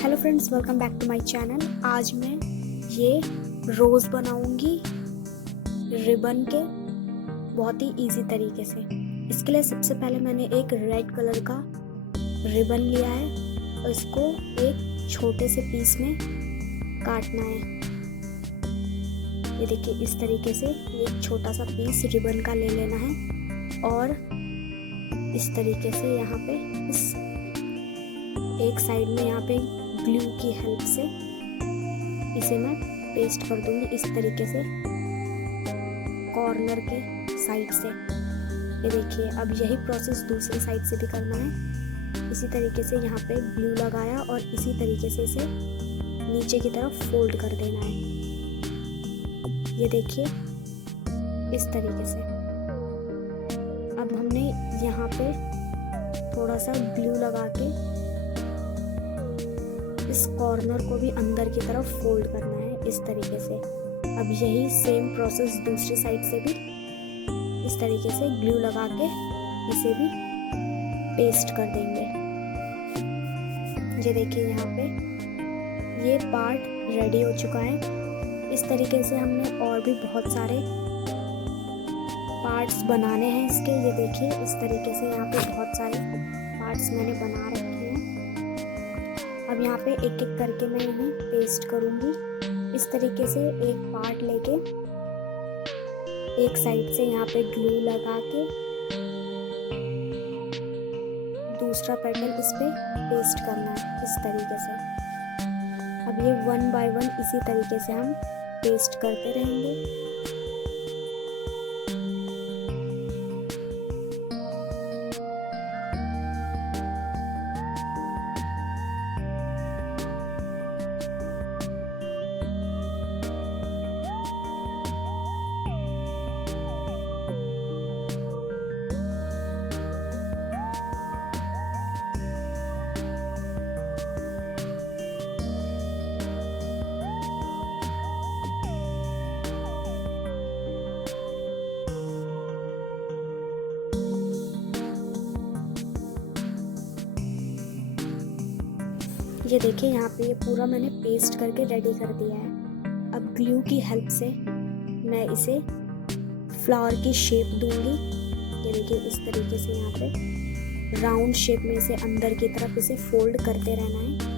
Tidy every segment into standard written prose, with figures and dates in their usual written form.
Hello friends, welcome back to my channel. आज मैं ये रोज़ बनाऊंगी रिबन के बहुत ही इजी तरीके से। इसके लिए सबसे पहले मैंने एक रेड कलर का रिबन लिया है और इसको एक छोटे से पीस में काटना है। ये देखिए, इस तरीके से एक छोटा सा पीस रिबन का ले लेना है और इस तरीके से यहाँ पे इस एक साइड में यहाँ पे ग्लू की हेल्प से इसे मैं पेस्ट कर दूंगी इस तरीके से कॉर्नर के साइड से। ये देखिए, अब यही प्रोसेस दूसरी साइड से भी करना है। इसी तरीके से यहाँ पे ग्लू लगाया और इसी तरीके से इसे नीचे की तरफ फोल्ड कर देना है। ये देखिए, इस तरीके से। अब हमने यहाँ पे थोड़ा सा ग्लू लगा के इस कॉर्नर को भी अंदर की तरफ फोल्ड करना है इस तरीके से। अब यही सेम प्रोसेस दूसरी साइड से भी इस तरीके से ग्लू लगा के इसे भी पेस्ट कर देंगे। ये देखिए, यहाँ पे ये पार्ट रेडी हो चुका है। इस तरीके से हमने और भी बहुत सारे पार्ट्स बनाने हैं इसके। ये देखिए, इस तरीके से यहाँ पे बहुत सारे पार्ट्स मैंने बना रखे हैं। अब यहाँ पे एक एक करके मैं इन्हें पेस्ट करूँगी। इस तरीके से एक पार्ट लेके एक साइड से यहाँ पे ग्लू लगा के दूसरा पैटर्न इस पे पेस्ट करना है इस तरीके से। अब ये 1 बाय 1 इसी तरीके से हम पेस्ट करते रहेंगे। ये देखिए, यहाँ पे ये पूरा मैंने पेस्ट करके रेडी कर दिया है। अब ग्लू की हेल्प से मैं इसे फ्लावर की शेप दूंगी। ये देखिए, इस तरीके से यहाँ पे राउंड शेप में इसे अंदर की तरफ इसे फोल्ड करते रहना है।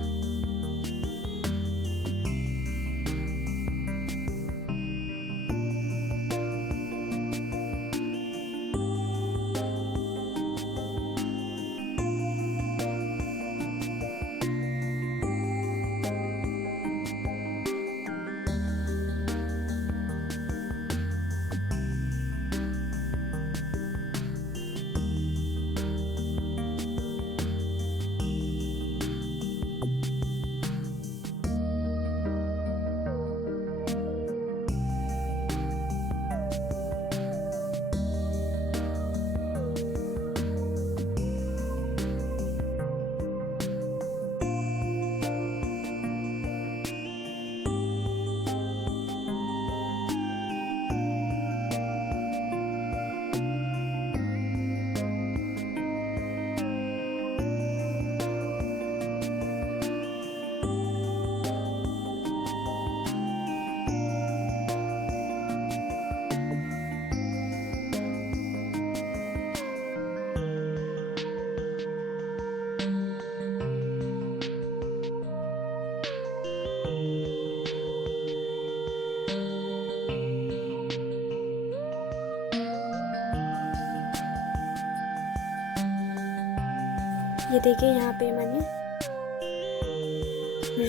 ये देखिए, यहाँ पे मैंने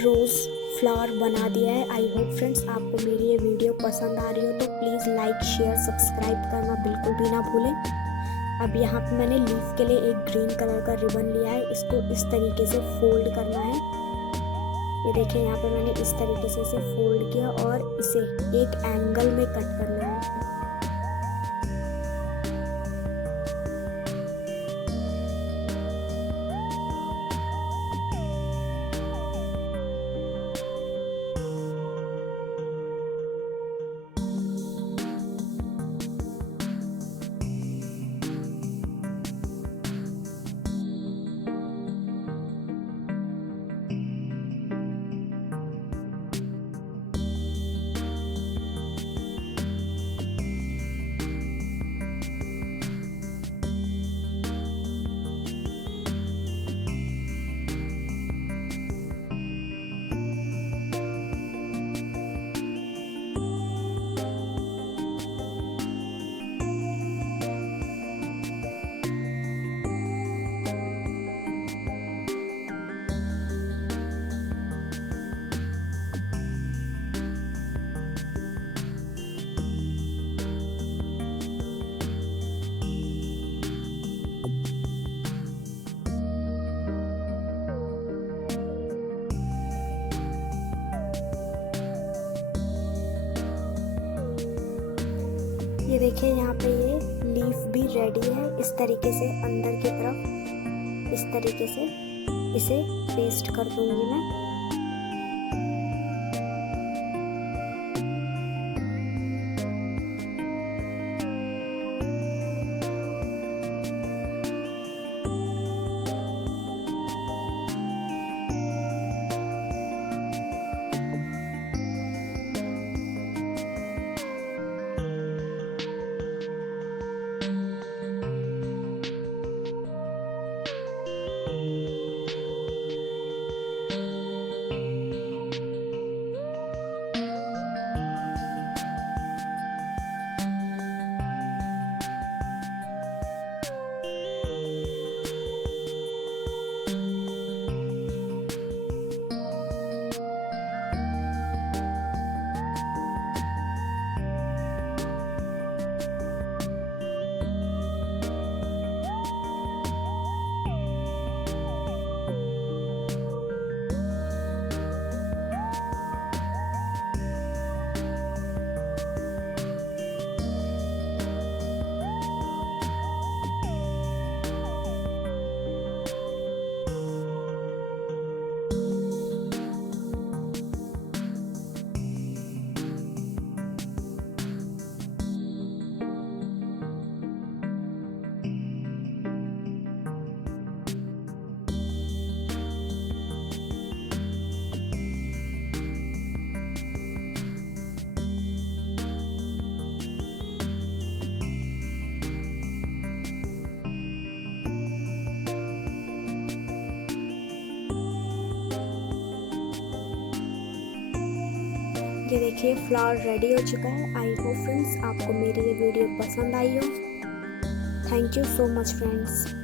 रोज़ फ्लावर बना दिया है। आई होप फ्रेंड्स आपको मेरी ये वीडियो पसंद आ रही हो तो प्लीज़ लाइक शेयर सब्सक्राइब करना बिल्कुल भी ना भूलें। अब यहाँ पे मैंने लीफ के लिए एक ग्रीन कलर का रिबन लिया है। इसको इस तरीके से फोल्ड करना है। ये देखिए, यहाँ पे मैंने इस तरीके से इसे फोल्ड किया और इसे एक एंगल में कट करना है। ये देखिए यहाँ पे ये लीफ भी रेडी है। इस तरीके से अंदर की तरफ इस तरीके से इसे पेस्ट कर दूंगी मैं। ये देखिए फ्लावर रेडी हो चुका है। आई होप फ्रेंड्स आपको मेरी ये वीडियो पसंद आई हो। Thank you so much friends.